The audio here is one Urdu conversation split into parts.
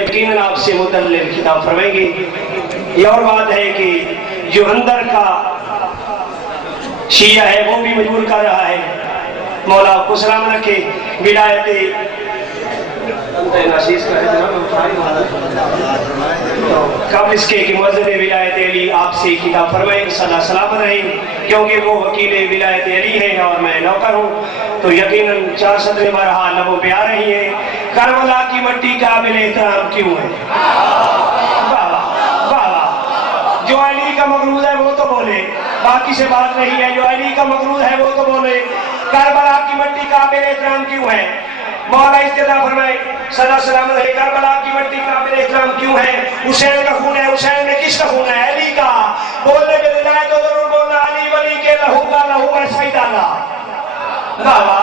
یقیناً آپ سے متعلق خطاب فرمائیں گے۔ یہ اور بات ہے کہ جو اندر کا شیعہ ہے وہ بھی مجبور کر رہا ہے، مولا آپ کو سلام رکھے، ولایت قبل اس کے کہ مؤذن ولایت علی آپ سے خطاب فرمائیں، صدا سلامت رہیں، کیونکہ وہ وکیل ولایت علی ہیں اور میں نوکر ہوں، تو یقیناً 4 سطریں بہرحال لبوں پہ آ رہی ہیں۔ کربلا کی مٹی قابل احترام کیوں ہے؟ جو علی کا مغروض ہے وہ تو بولے، باقی سے بات نہیں ہے۔ جو علی کا مغروض ہے وہ تو بولے، کربلا کی مٹی قابل احترام کیوں ہے؟ مولا استدعا فرمائے، صدا سلامت ہے، کربلا کی مٹی قابل احترام کیوں ہے؟ حسین کا خون ہے، حسین میں کس کا خون ہے؟ علی کا۔ بولنے میں دلائے تو ضرور بولنا، علی ولی کے لہو کا لہو ہے سیدانہ۔ بابا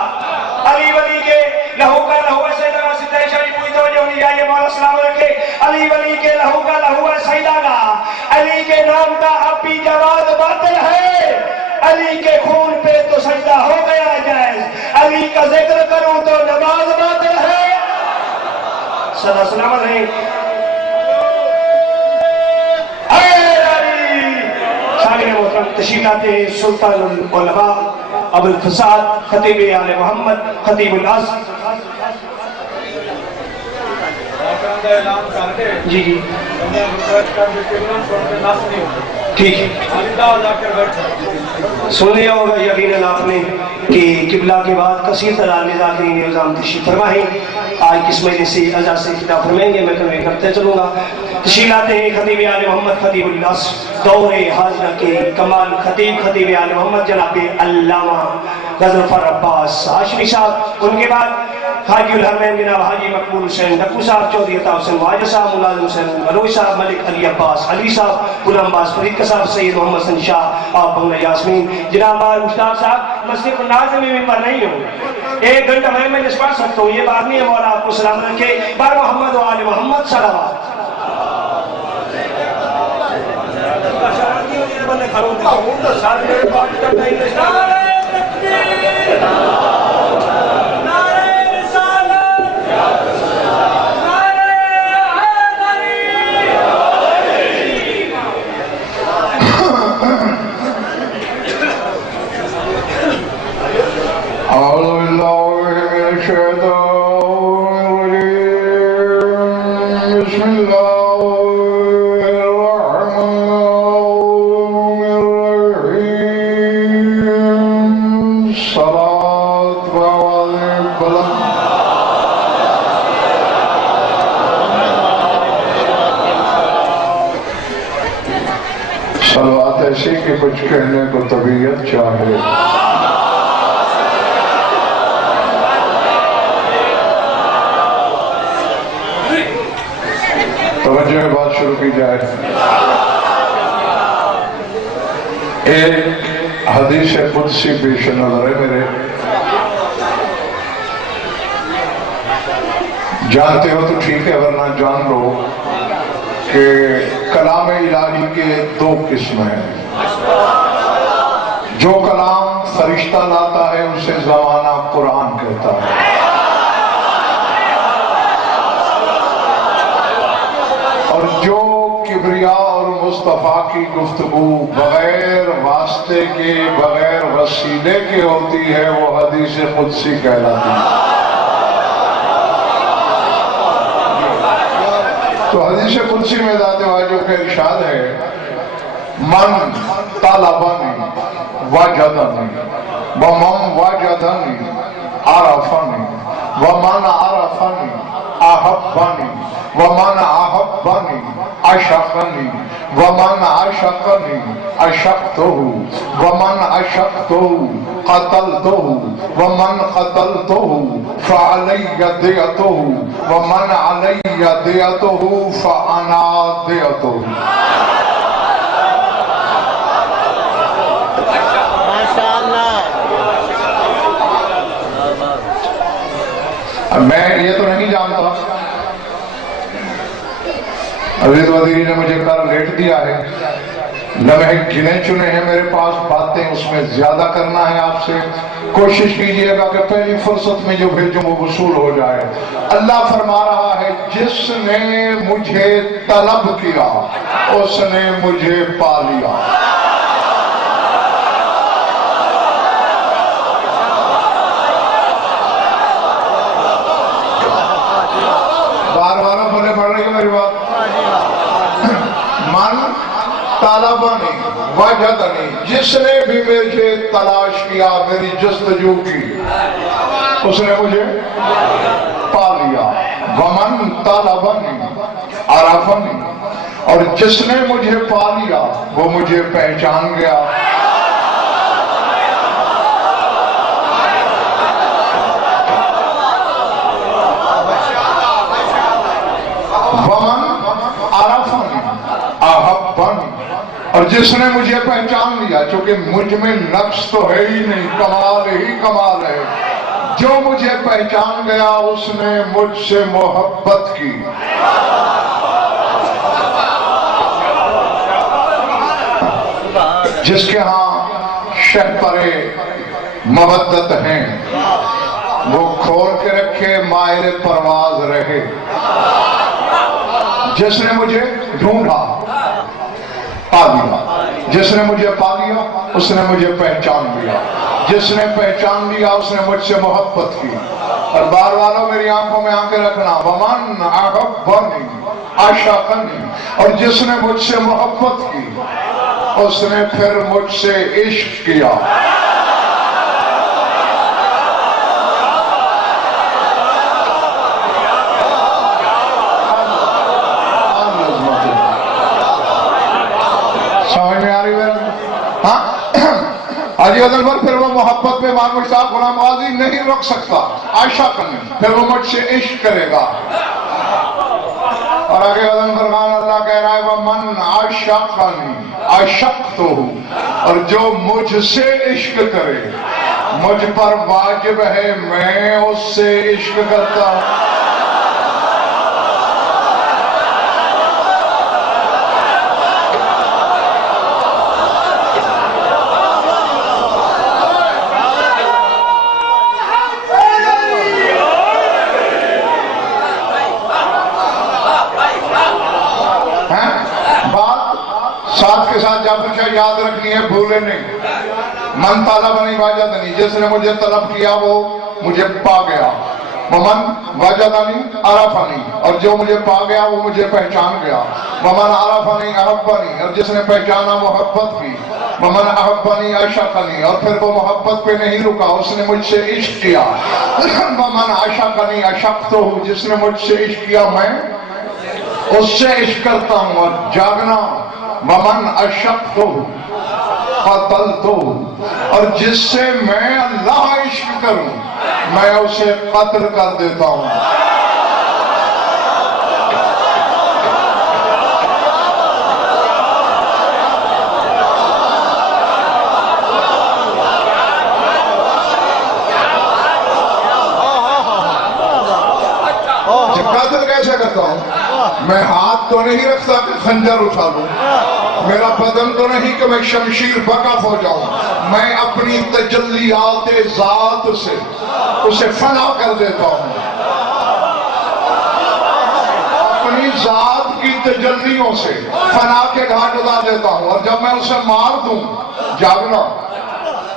علی ولی کے لہو کا لہو ہے سیدانہ، ستائے شریف پوری توجہ ہونی چاہیے، مولا سلام رکھے۔ علی ولی کے لہو کا لہو ہے سیدانہ، علی کے نام کا اب بھی جواز باطل ہے، علی کے خون پہ تو سجدہ ہو گیا جائز، علی کا ذکر کروں تو نماز باطل ہے۔ صدا سلامت ہے۔ سامعین محترم تشریف لاتے ہیں سلطان العلماء ابو الفساد خطیب آل محمد خطیب الاصل۔ جی جی ٹھیک ہے، سن لیا ہوگا یقیناً آپ نے کہ قبلہ کے بعد کثیر تعداد میں ذاکرین نظام تشریف فرما ہے۔ آج کس مجلس سے اجازت سے خطاب فرمائیں گے، میں تمہیں کرتے چلوں گا۔ تشریف لاتے ہیں خطیب آل محمد خطیب الاصل، دور حاضرہ کے کمال خطیب خطیب آل محمد جناب علامہ غضنفر عباس ہاشمی صاحب۔ ان کے بعد حاجی الحرمین جناب حاجی مقبول حسین نقو صاحب، چودھری عطا حسین واجد صاحب، ملازم حسین بلوچ صاحب، ملک علی عباس علی صاحب، غلام عباس فرید صاحب، سید محمد حسن شاہ آپ بنگلہ یاسمین، جناب مشتاق صاحب۔ مسجد الناظم میں ممبر نہیں ہوں، 1 گھنٹہ میں مجلس پڑھ سکتا ہوں، یہ بات نہیں ہے، مولا آپ کو سلام رکھے۔ بار محمد و آل محمد صلوات۔ صلوات ایسی کہ کچھ کہنے کو طبیعت چاہے۔ توجہ بات شروع کی جائے۔ ایک حدیث قدسی پیش نظر ہے میرے، جانتے ہو تو ٹھیک ہے، ورنہ جان لو کہ کلام الہی کے 2 قسم ہیں۔ جو کلام فرشتہ لاتا ہے اسے زمانہ قرآن کہتا ہے، اور جو کبریا اور مصطفیٰ کی گفتگو بغیر واسطے کے بغیر وسیلے کے ہوتی ہے وہ حدیث قدسی کہلاتی ہے۔ تو حدیث قدسی میں ذات واجب کا ارشاد ہے، من طلبنی وجدنی ومن وجدنی عرفنی ومن عرفنی احبنی ومن احبنی عشقنی ومن عشقنی عشقتہ ومن عشقتہ قتلتہ ومن قتلتہ فعلی دیتہ ومن علی دیتہ فانا دیتہ۔ میں یہ تو نہیں جانتا، عزیز وزیر نے مجھے کل ریٹ دیا ہے، لمحے گنے چنے ہیں میرے پاس، باتیں اس میں زیادہ کرنا ہے آپ سے۔ کوشش کیجئے گا کہ پہلی فرصت میں جو بھیجوں وہ وصول ہو جائے۔ اللہ فرما رہا ہے جس نے مجھے طلب کیا اس نے مجھے پا لیا۔ بار بار بولے پڑھ رہی ہے میری بات؟ من طلبنی وجدنی، جس نے بھی مجھے تلاش کیا، میری جستجو کی، اس نے مجھے پا لیا۔ ومن طلبنی عرفنی، اور جس نے مجھے پا لیا وہ مجھے پہچان گیا۔ ومن عرفنی احبنی، اور جس نے مجھے پہچان لیا، چونکہ مجھ میں نقص تو ہے ہی نہیں، کمال ہی کمال ہے، جو مجھے پہچان گیا اس نے مجھ سے محبت کی۔ جس کے ہاں شہپرے مودت ہیں وہ کھول کے رکھے، مائل پرواز رہے۔ جس نے مجھے ڈھونڈا پا لیا، جس نے مجھے پا لیا اس نے مجھے پہچان لیا، جس نے پہچان لیا اس نے مجھ سے محبت کی۔ اور بار والوں میری آنکھوں میں آنکھیں رکھنا، ومن احبنی عشقنی، اور جس نے مجھ سے محبت کی اس نے پھر مجھ سے عشق کیا۔ سمجھ میں آ رہی ہے؟ ہاں حاجی عدل پر پھر وہ محبت پہ امام مشتاق غلام غازی نہیں رک سکتا، عاشقنی، پھر وہ مجھ سے عشق کرے گا۔ اور آگے غزل فرمان اللہ کہہ رہا ہے وَمَنْ عَشَقَنِي عَشَقْتُهُ، اور جو مجھ سے عشق کرے مجھ پر واجب ہے میں اس سے عشق کرتا ہوں۔ ساتھ کے ساتھ جعفر شاہ یاد رکھنی ہے، بھولے نہیں۔ من طلبنی وجدنی، جس نے مجھے طلب کیا وہ مجھے پا گیا۔ ومن وجدنی عرفنی، اور جو مجھے پا گیا وہ مجھے پہچان گیا۔ ومن عرفنی احبنی، اور جس نے پہچانا محبت کی۔ ومن احبنی عشقنی، اور پھر وہ محبت پہ نہیں رکا، اس نے مجھ سے عشق کیا۔ ومن عشقنی عشقتہ، جس نے مجھ سے عشق کیا میں اس سے عشق کرتا ہوں۔ اور جاگنا، ومن عشقتہ قتلتہ، اور جس سے میں اللہ عشق کروں میں اسے قتل کر دیتا ہوں۔ قتل کیسے کرتا ہوں؟ میں ہاتھ تو نہیں رکھتا کہ خنجر اٹھا لوں، میرا بدن تو نہیں کہ میں شمشیر بکف ہو جاؤں، میں اپنی تجلیات ذات سے اسے فنا کر دیتا ہوں، اپنی ذات کی تجلیوں سے فنا کے گھاٹ اڑا دیتا ہوں۔ اور جب میں اسے مار دوں، جاگنا،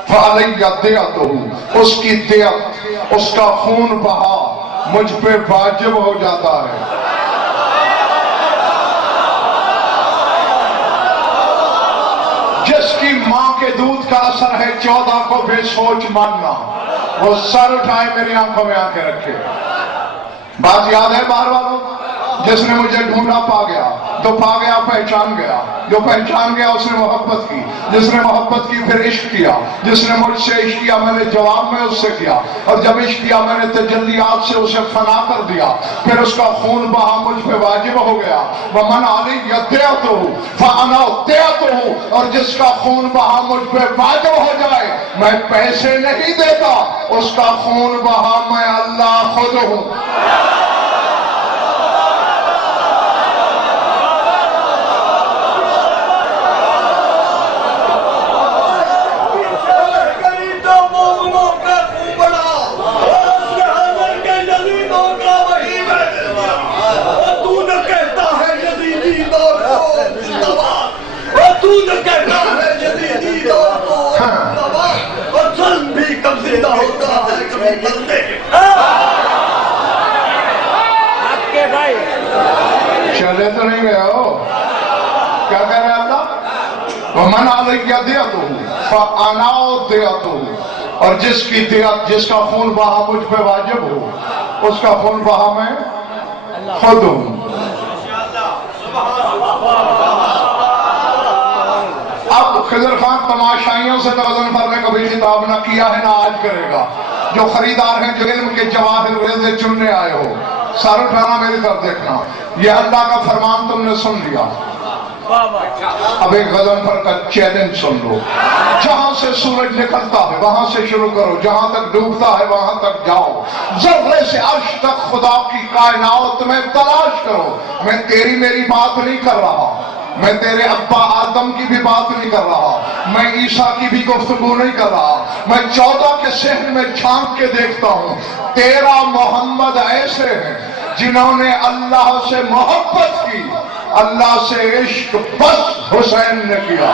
فعلیہ دیتہ، اس کی دیت، اس کا خون بہا مجھ پہ واجب ہو جاتا ہے۔ جس کی ماں کے دودھ کا اثر ہے 14 کو بے سوچ ماننا، وہ سر اٹھائے میری آنکھوں میں آنکھیں رکھے۔ بات یاد ہے بار بار؟ جس نے مجھے ڈھونڈا پا گیا، تو پا گیا پہچان گیا، جو پہچان گیا اس نے محبت کی، جس نے محبت کی پھر عشق کیا، جس نے مجھ سے عشق کیا میں نے جواب میں اس سے کیا، اور جب عشق کیا میں نے تجلیات سے اسے فنا کر دیا، پھر اس کا خون بہا مجھ پہ واجب ہو گیا۔ وَمَنْ عَلِيَّ دِيَتُهُ فَأَنَا دِيَتُهُ، اور جس کا خون بہا مجھ پہ واجب ہو جائے میں پیسے نہیں دیتا، اس کا خون بہا میں اللہ خود ہوں۔ چلے تو نہیں گئے ہو؟ کیا کہہ رہے اللہ؟ وَمَنْ عَلَيَّ دِيَتُهُ فَأَنَا دِيَتُهُ، اور جس کی دیت، جس کا خون بہا مجھ پہ واجب ہو، اس کا خون بہا میں خود ہوں۔ اب خضر خان تماشائیوں سے تو غضنفر نے کبھی خطاب نہ کیا ہے، نہ آج کرے گا۔ جو خریدار ہیں، جو علم کے جواہر ریزے چننے آئے ہو، سر اٹھانا، میری طرف دیکھنا، یہ اللہ کا فرمان تم نے سن لیا۔ اب ایک غضنفر کا چیلنج سن لو، جہاں سے سورج نکلتا ہے وہاں سے شروع کرو، جہاں تک ڈوبتا ہے وہاں تک جاؤ، ذرے سے عرش تک خدا کی کائنات میں تلاش کرو۔ میں تیری میری بات نہیں کر رہا، میں تیرے ابا آدم کی بھی بات نہیں کر رہا، میں عیسیٰ کی بھی گفتگو نہیں کر رہا، میں 14 کے صحن میں جھانک کے دیکھتا ہوں۔ 13 محمد ایسے ہیں جنہوں نے اللہ سے محبت کی، اللہ سے عشق بس حسین نے کیا۔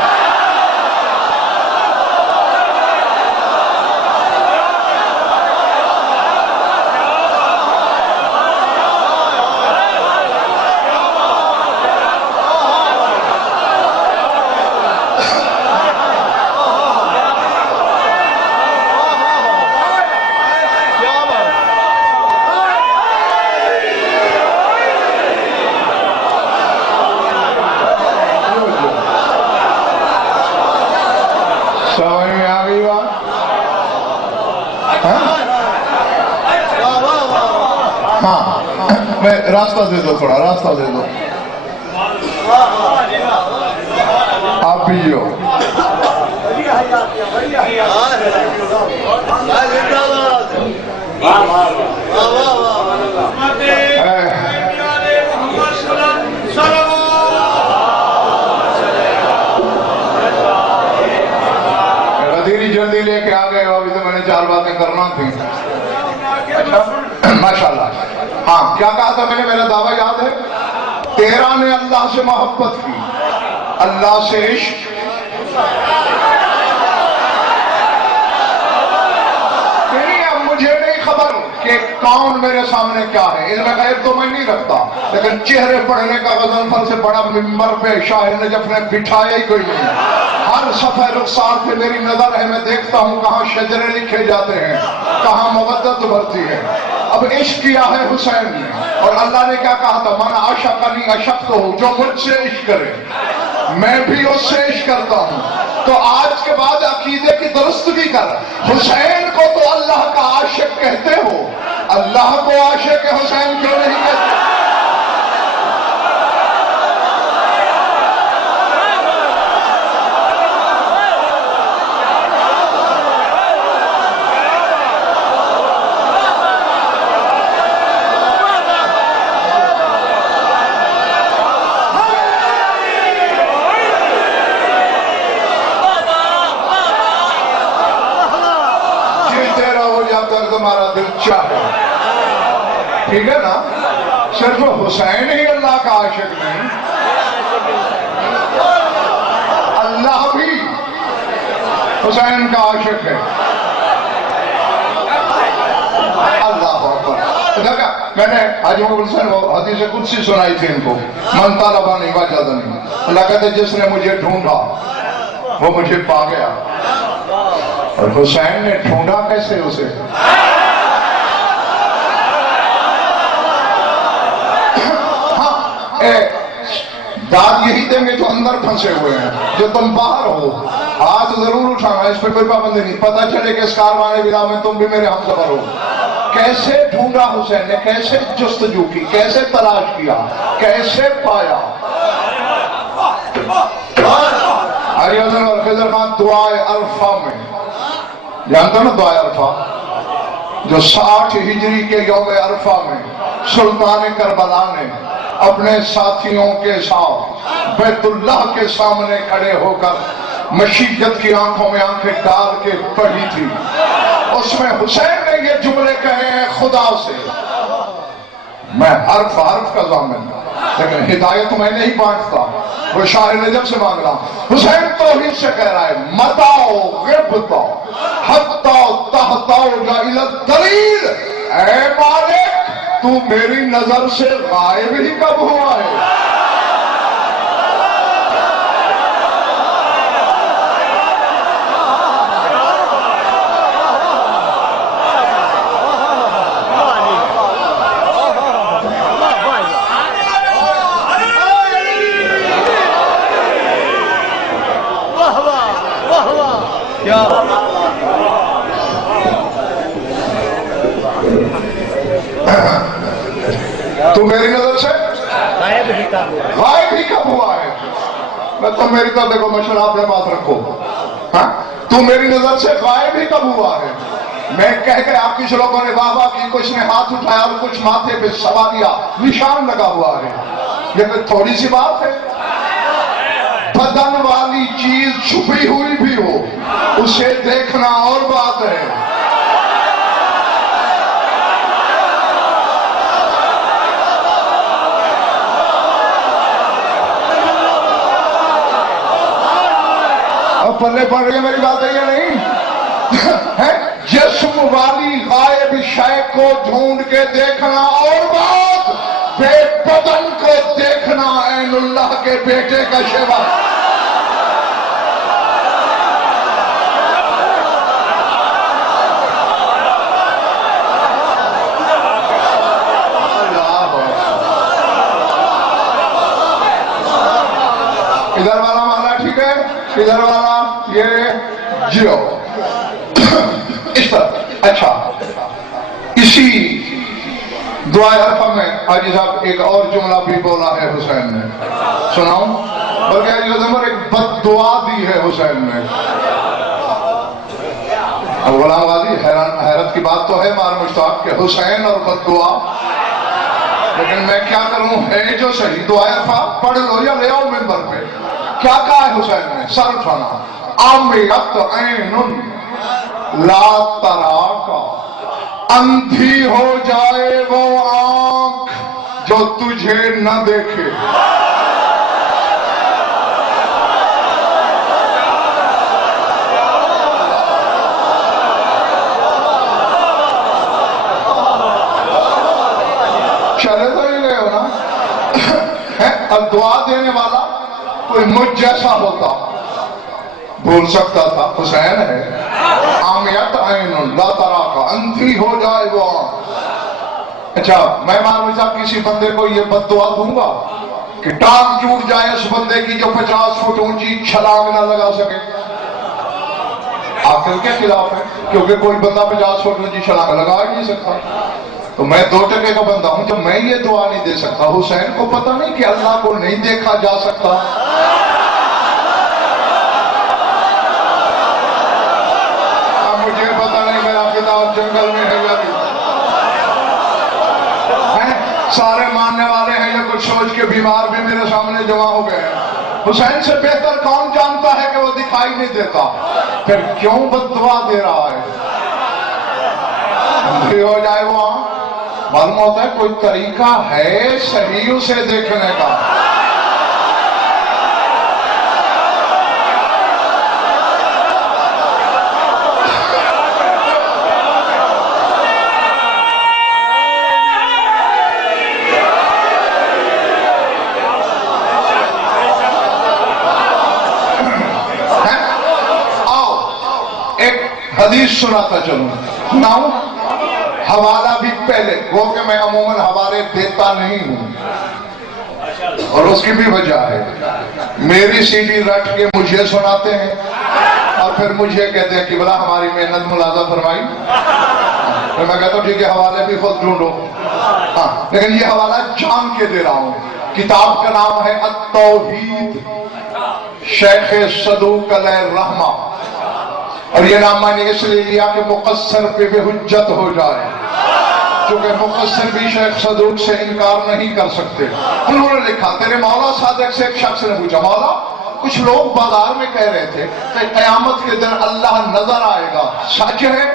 سمجھ میں آ گئی بات؟ ہاں، میں راستہ دے دو، تھوڑا راستہ دے دو، آپ بھی ہو۔ جلدی لے کے آ گئے ہو، ابھی تو میں نے 4 باتیں کرنا تھی۔ اچھا، ماشاءاللہ۔ ہاں، کیا کہا تھا میں نے؟ میرا دعویٰ یاد ہے؟ 13 نے اللہ سے محبت کی، اللہ سے عشق، اب مجھے نہیں خبر کہ کون میرے سامنے کیا ہے، علم غیب تو میں نہیں رکھتا، لیکن چہرے پڑھنے کا غضنفر سے بڑا ممبر پہ شاہ نجف نے بٹھایا ہی کوئی نہیں۔ ہر صفحہ رخسار پہ میری نظر ہے، میں دیکھتا ہوں کہاں شجرے لکھے جاتے ہیں، کہاں مودت بھرتی ہے۔ اب عشق کیا ہے حسین نے، اور اللہ نے کیا کہا تھا؟ من عشقنی عشقتہ، جو مجھ سے عشق کرے میں بھی اس سے عشق کرتا ہوں۔ تو آج کے بعد عقیدے کی درستگی کر، حسین کو تو اللہ کا عاشق کہتے ہو، اللہ کو عاشق حسین کیوں نہیں کہتے؟ تمہارا دل چاہے، ٹھیک ہے نا؟ صرف حسین ہی اللہ کا عاشق نہیں، اللہ بھی حسین کا عاشق ہے۔ اللہ اکبر۔ میں نے حاجی محمد حسین حدیث قدسی سنائی تھی ان کو، من طلبنی وجدنی، اللہ کہتے جس نے مجھے ڈھونڈا وہ مجھے پا گیا۔ اور حسین نے ڈھونڈا کیسے اسے؟ داد یہی دیں گے جو اندر پھنسے ہوئے ہیں، جو تم باہر ہو ہاتھ ضرور اٹھانا، اس پہ کوئی پابندی نہیں، پتہ چلے کہ اس کاروان ودا میں تم بھی میرے ہم سفر ہو۔ کیسے ڈھونڈا حسین نے، کیسے جستجو کی، کیسے تلاش کیا، کیسے پایا؟ علی حسن اور خضر خان دعائے عرفہ میں، جانتا نا دعائے عرفہ، جو 60 ہجری کے یوم عرفہ میں سلطان کربلا نے اپنے ساتھیوں کے ساتھ بیت اللہ کے سامنے کھڑے ہو کر مشیت کی آنکھوں میں آنکھیں ڈال کے پڑھی تھی۔ اس میں حسین نے یہ جملے کہے ہیں خدا سے، میں حرف حرف کا ضامن، لیکن ہدایت میں نہیں بانٹتا، وہ شاہ نجف سے مانگ رہا۔ حسین توحید سے کہہ رہا ہے متاؤ غبتاؤ حتاؤ تحتاؤ جا الی الدلیل، اے مالک تو میری نظر سے غائب ہی کب ہوا ہے؟ تو میری نظر سے غائب ہی کب ہوا ہے؟ میں تو میری طرف دیکھو، مشورہ اپنے پاس رکھو. ہاں تو میری نظر سے غائب ہی کب ہوا ہے؟ میں کہہ کے آپ کچھ لوگوں نے واہ واہ کی، کچھ نے ہاتھ اٹھایا اور کچھ ماتھے پہ سواریہ نشان لگا ہوا ہے. یہ کوئی تھوڑی سی بات ہے؟ بدن والی چیز چھپی ہوئی بھی ہو، اسے دیکھنا اور بات ہے. پلے پڑ رہی ہے میری بات ہے یا نہیں؟ جسم والی غائب شے کو ڈھونڈ کے دیکھنا اور بات، بے بدن کو دیکھنا عین اللہ کے بیٹے کا شیوا. ادھر والا مانا ٹھیک ہے، ادھر والا یہ جیو اس طرح. اچھا، اسی دعائے عرفہ میں حاجی صاحب ایک اور جملہ بھی بولا ہے حسین نے، سناؤں؟ بلکہ حاجی صاحب ایک بد دعا دی ہے حسین نے. غلام غازی حیرت کی بات تو ہے مار مشتاق کہ حسین اور بد دعا، لیکن میں کیا کروں، ہے جو صحیح. دعائے عرفہ پڑھ لو یا لے آؤ منبر پہ. کیا کہا ہے حسین نے؟ سر اٹھانا. عمیت عین لا تراک، اندھی ہو جائے وہ آنکھ جو تجھے نہ دیکھے. چلے تو ہی گئے ہو نا. اب دعا دینے والا کوئی مجھ جیسا ہوتا بول سکتا تھا، حسین ہے. عامیت عین لا تراک، اندھی ہو جائے وہ آنکھ. اچھا، میں مولوی صاحب کسی بندے کو یہ بد دعا دوں گا کہ ٹانگ ٹوٹ جائے اس بندے کی جو 50 فٹ اونچی چھلانگ نہ لگا سکے؟ عقل کے خلاف ہے، کیونکہ کوئی بندہ 50 فٹ اونچی چھلانگ لگا ہی نہیں سکتا. تو میں 2% کا بندہ ہوں، جب میں یہ دعا نہیں دے سکتا، حسین کو پتہ نہیں کہ اللہ کو نہیں دیکھا جا سکتا؟ مجھے پتہ نہیں میرا کتاب جنگل میں ہے یا نہیں. سارے ماننے والے ہیں یا کچھ سوچ کے بیمار بھی میرے سامنے جمع ہو گئے ہیں. حسین سے بہتر کون جانتا ہے کہ وہ دکھائی نہیں دیتا، پھر کیوں بد دعا دے رہا ہے؟ اندھی ہو جائے وہ آنکھ. معلوم ہوتا ہے کوئی طریقہ ہے صحیح اسے دیکھنے کا. حدیث سناتا چلوں، سناؤں؟ حوالہ بھی پہلے، وہ کہ میں عموماً حوالے دیتا نہیں ہوں، اور اس کی بھی وجہ ہے. میری سی ڈی رٹ کے مجھے سناتے ہیں اور پھر مجھے کہتے ہیں کہ بلا ہماری محنت ملازہ فرمائی. پھر میں کہتا ہوں ٹھیک ہے، حوالے بھی خود ڈھونڈو. ہاں، لیکن یہ حوالہ جان کے دے رہا ہوں. کتاب کا نام ہے التوحید، شیخ صدوق علیہ الرحمہ. اور یہ نام میں نے اس لیے لیا کہ مقصر پہ بھی حجت ہو جائے، کیونکہ مقصر بھی شیخ صدوق سے انکار نہیں کر سکتے. انہوں نے لکھا، تیرے مولا صادق سے ایک شخص نے پوچھا، مولا کچھ لوگ بازار میں کہہ رہے تھے کہ قیامت کے دن اللہ نظر آئے گا، سچ ہے؟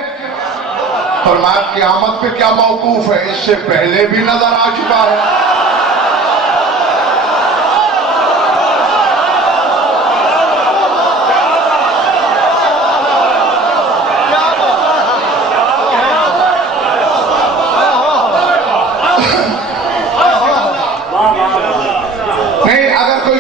فرمایا قیامت پہ کیا موقوف ہے، اس سے پہلے بھی نظر آ چکا ہے.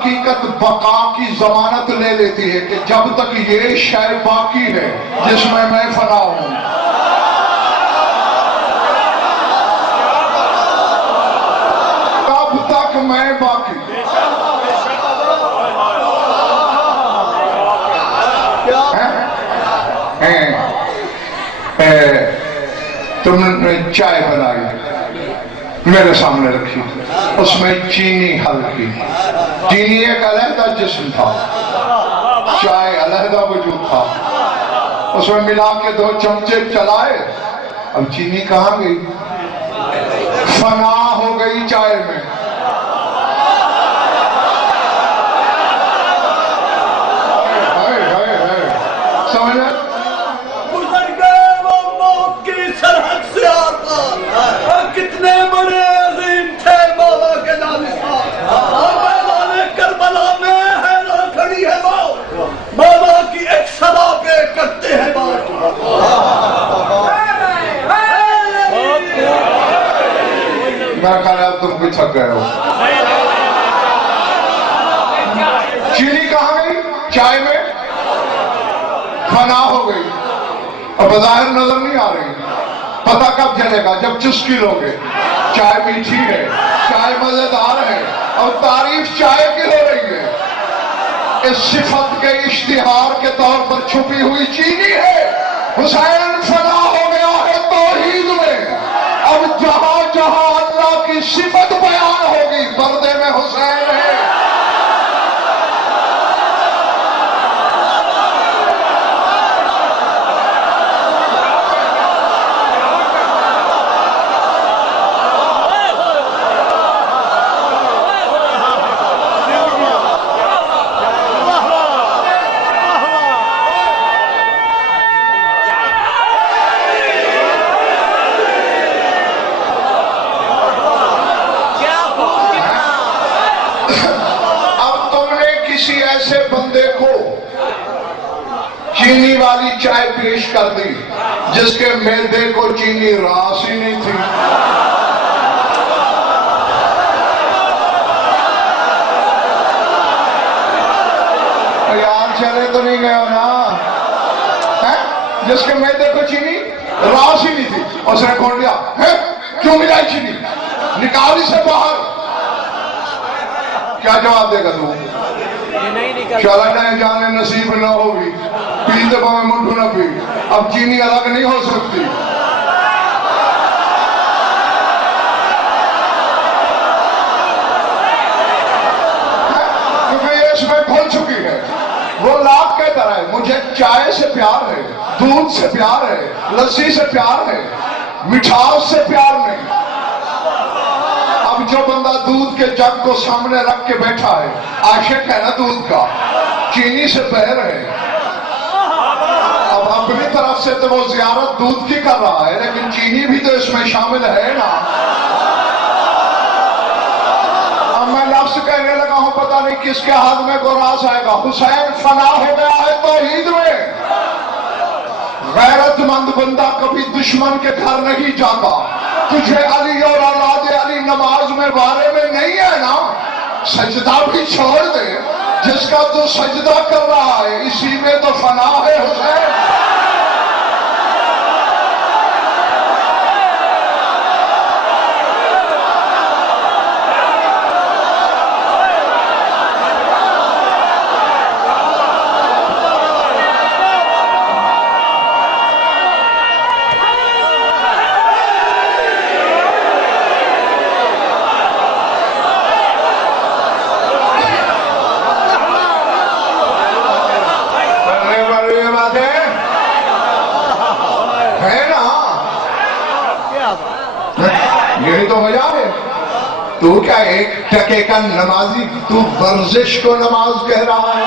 حقیقت بقا کی ضمانت لے لیتی ہے کہ جب تک یہ شے باقی ہے جس میں فنا ہوں، تب تک میں باقی۔ تم نے چائے بنائی، میرے سامنے رکھی، اس میں چینی حل کی۔ چینی ایک علیحدہ جسم تھا، چائے علیحدہ وجود تھا، اس میں ملا کے 2 چمچے چلائے، اب چینی کہاں گئی؟ فنا ہو گئی چائے میں۔ سمجھے؟ کتنے بڑے عظیم تھے بابا کے دانشور، اور میدان کربلا میں حیران کھڑی ہے بابا کی ایک صدا پہ کرتے ہیں بات۔ میرا خیال ہے اب تم بھی تھک گئے ہو۔ چینی کہاں گئی؟ چائے میں فنا ہو گئی، اور بظاہر نظر نہیں آ رہی۔ پتہ کب چلے گا؟ جب چسکی لوگے۔ چائے میٹھی ہے، چائے مزیدار ہے، اور تعریف چائے کی ہو رہی ہے۔ اس صفت کے اشتہار کے طور پر چھپی ہوئی چینی ہے۔ حسین فنا ہو گیا ہے توحید میں۔ اب جہاں جہاں اللہ کی صفت بیان ہوگی پردے میں حسین ہے۔ بندے کو چینی والی چائے پیش کر دی جس کے معدے کو چینی راس ہی نہیں تھی۔ یار چلے تو نہیں گئے ہو نا؟ جس کے معدے کو چینی راس ہی نہیں تھی، اس نے کھول دیا، کیوں ملائی چینی؟ نکال اسے باہر۔ کیا جواب دے گا تو؟ شرائع جانے نصیب نہ ہوگی، پیتے پاویں منڈو نہ پی، اب چینی الگ نہیں ہو سکتی۔ کیونکہ یہ اس میں کھل چکی ہے۔ وہ لاکھ کہتا ہے مجھے چائے سے پیار ہے، دودھ سے پیار ہے، لسی سے پیار ہے، مٹھاس سے پیار نہیں۔ اب جو بندہ دودھ کے جگ کو سامنے رکھ کے بیٹھا ہے، عاشق ہے نا دودھ کا، چینی سے بہر ہے۔ اب اپنی طرف سے تو وہ زیارت دودھ کی کر رہا ہے، لیکن چینی بھی تو اس میں شامل ہے نا۔ اب میں لفظ کہنے لگا ہوں، پتہ نہیں کس کے ہاتھ میں گراس آئے گا۔ حسین فنا ہو گیا ہے توحید میں۔ غیرت مند بندہ کبھی دشمن کے گھر نہیں جاتا۔ تجھے علی اور اولاد علی نماز میں بارے میں نہیں ہے نا؟ سجدہ بھی چھوڑ دے، جس کا تو سجدہ کر رہا ہے اسی میں تو فنا ہے حسین۔ یہی تو وجہ ہے۔ تو کیا ایک ٹکے کا نمازی تو ورزش کو نماز کہہ رہا ہے؟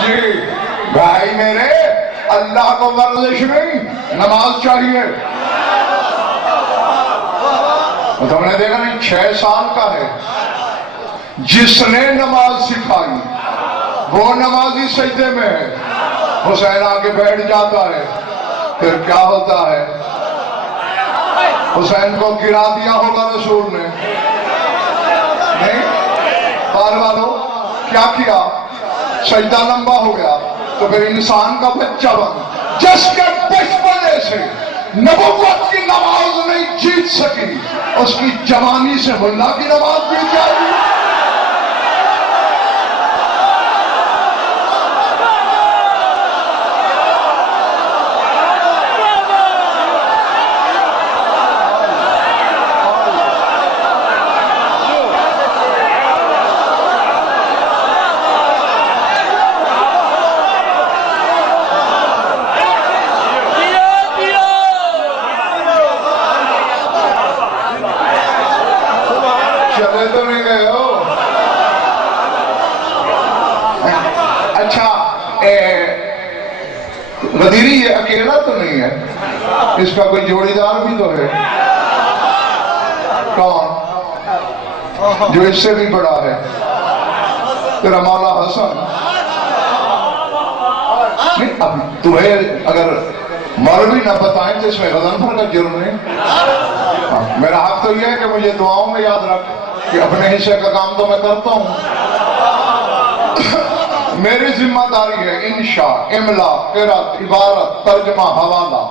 جی بھائی میرے، اللہ کو ورزش نہیں نماز چاہیے۔ تم نے دیکھا نہیں 6 سال کا ہے، جس نے نماز سکھائی وہ نمازی سجدے میں ہے، حسین آ کے بیٹھ جاتا ہے، پھر کیا ہوتا ہے؟ حسین کو گرا دیا ہوگا رسول نے؟ نہیں؟ بار والوں کیا کیا؟ سجدہ لمبا ہو گیا تو پھر انسان کا بچہ بن جس کے بچپنے سے نبوت کی نماز نہیں جیت سکی، اس کی جوانی سے ملا کی نماز جیت جائے گی۔ چلے تو نہیں گئے ہو؟ اچھا غدیری یہ اکیلا تو نہیں ہے، اس کا کوئی جوڑی دار بھی تو ہے۔ کون؟ جو اس سے بھی بڑا ہے، تیرا مولا حسن۔ نہیں، اب تمہیں اگر مولوی نہ بتائیں تو اس میں غضنفر کا جرم نہیں۔ میرا حق تو یہ ہے کہ مجھے دعاؤں میں یاد رکھ کہ اپنے حصے کا کام تو میں کرتا ہوں۔ میری ذمہ داری ہے انشاء، املا، قرأت، عبارت، ترجمہ، حوالہ،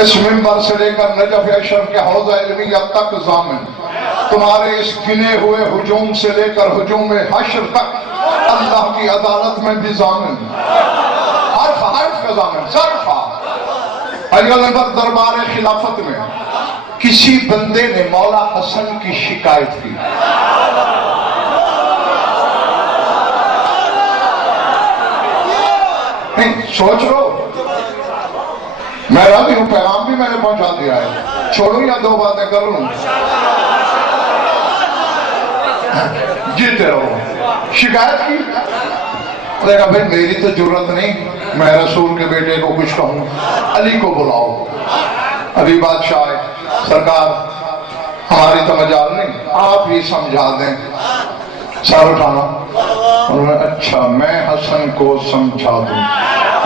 اس منبر سے لے کر نجف اشرف کے حوضہ علمیہ تک ضامن، تمہارے اس گنے ہوئے ہجوم سے لے کر ہجوم حشر تک اللہ کی عدالت میں بھی ضامن، حرف کا ضامن، صرفہ۔ علی اکبر دربار خلافت میں کسی بندے نے مولا حسن کی شکایت کی، نہیں سوچ لو، میں راضی ہوں، پیغام بھی میں نے پہنچا دیا ہے، چھوڑوں یا دو باتیں کر لوں؟ جیتے رہو۔ شکایت کی، دیکھا بھائی میری تو جرت نہیں میں رسول کے بیٹے کو کچھ کہوں، علی کو بلاؤ۔ ابھی بادشاہ ہے، سرکار ہماری تو مجال نہیں، آپ ہی سمجھا دیں۔ سر اٹھانا، انہوں نے اچھا میں حسن کو سمجھا دوں۔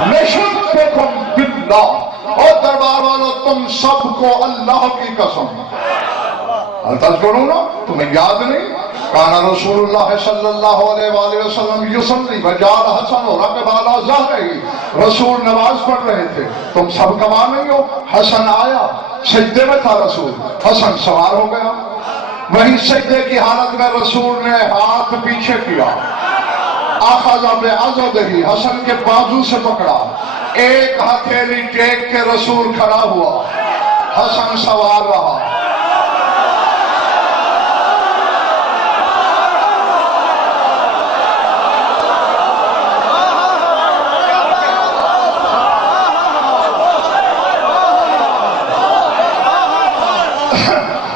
نشدکم باللہ، اور دربار والوں تم سب کو اللہ کی قسم، تذکرون، تمہیں یاد نہیں؟ کانا رسول اللہ صلی اللہ علیہ وآلہ وسلم یصلی وجعل حسن رکب علی ظہرہ، رسول نماز پڑھ رہے تھے، تم سب گواہ نہیں ہو؟ حسن آیا، سجدے میں تھا رسول، حسن سوار ہو گیا، وہی سجدے کی حالت میں رسول نے ہاتھ پیچھے کیا، اخذ بعضدہ، حسن کے بازو سے پکڑا، ایک ہتھیلی ٹیک کے رسول کھڑا ہوا، حسن سوار رہا۔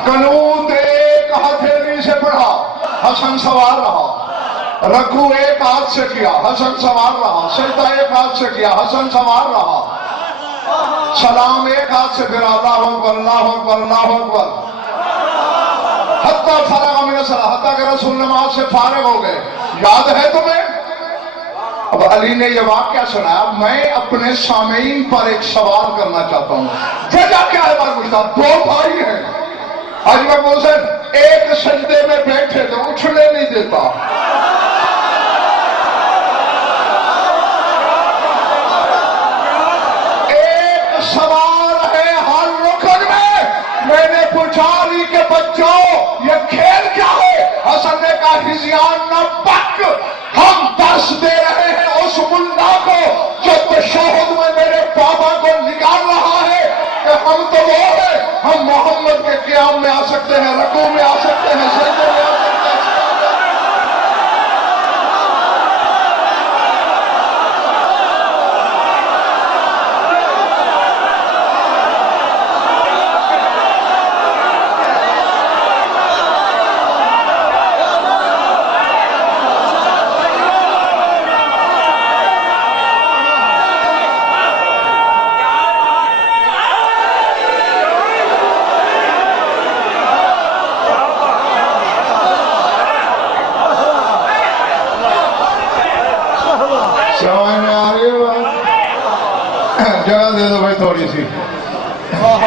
قنوت ایک ہتھیلی سے پڑھا، حسن سوار رہا، رکوع ایک ہاتھ سے کیا، حسن سوار رہا، سجدہ ایک ہاتھ سے کیا، حسن سوار رہا، سلام ایک ہاتھ سے، پھر اللہ اکبر اللہ اکبر اللہ اکبر، حتی فرغ من الصلاۃ، حتی کہ رسول نماز سے فارغ ہو گئے۔ یاد ہے تمہیں؟ اب علی نے یہ واقعہ سنایا، میں اپنے سامعین پر ایک سوال کرنا چاہتا ہوں، وجہ کیا ہے؟ بار پوچھتا، دو بھائی ہیں، اجمل حسین ایک سجدے میں بیٹھے تو اچھلے نہیں دیتا، ایک سوال ہے ہر رکن میں نے پوچھا علی کے بچوں یہ کھیل کیا ہے؟ حسن نے کہا ہزیان نہ پک، ہم درس دے رہے ہیں اس ملا کو جو تشہد میں میرے بابا کو نکال رہا ہے کہ ہم تو وہ ہیں، ہم محمد کے قیام میں آ سکتے ہیں، رکوع میں آ سکتے ہیں، سجدے میں آ سکتے ہیں۔ جگہ دے دو بھائی تھوڑی سی،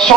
100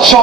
100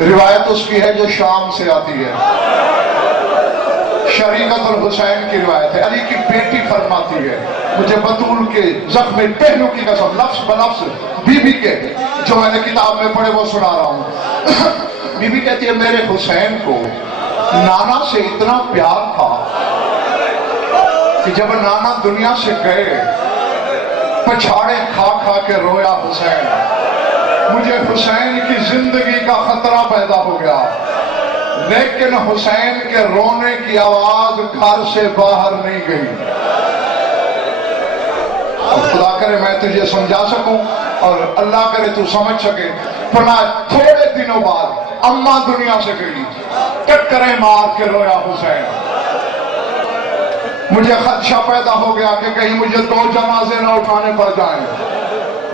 روایت اس کی ہے جو شام سے آتی ہے، شریعت الحسین کی روایت ہے۔ علی کی بیٹی فرماتی ہے مجھے بطول کے زخم پہلو کی قسم لفظ بلفظ بی بی کے جو میں نے کتاب میں پڑھے وہ سنا رہا ہوں۔ بی بی کہتی ہے میرے حسین کو نانا سے اتنا پیار تھا کہ جب نانا دنیا سے گئے پچھاڑے کھا کھا کے رویا حسین، مجھے حسین کی زندگی کا خطرہ پیدا ہو گیا، لیکن حسین کے رونے کی آواز گھر سے باہر نہیں گئی۔ اب خدا کرے میں تجھے سمجھا سکوں اور اللہ کرے تو سمجھ سکے۔ فرمایا تھوڑے دنوں بعد اماں دنیا سے گئی، ٹکریں مار کے رویا حسین، مجھے خدشہ پیدا ہو گیا کہ کہیں مجھے 2 جنازے نہ اٹھانے پڑ جائیں،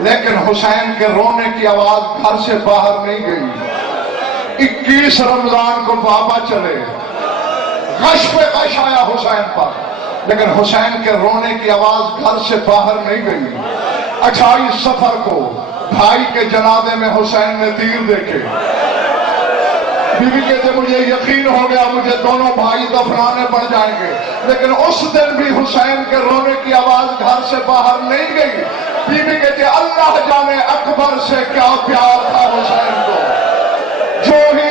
لیکن حسین کے رونے کی آواز گھر سے باہر نہیں گئی۔ 21 رمضان کو بابا چلے، غش پہ غش آیا حسین پر، لیکن حسین کے رونے کی آواز گھر سے باہر نہیں گئی۔ 28 صفر کو بھائی کے جنازے میں حسین نے تیر دیکھے، بیوی کہتے مجھے یقین ہو گیا مجھے دونوں بھائی دفنانے پڑ جائیں گے، لیکن اس دن بھی حسین کے رونے کی آواز گھر سے باہر نہیں گئی۔ بیوی کہتے اللہ جانے اکبر سے کیا پیار تھا حسین کو، جو ہی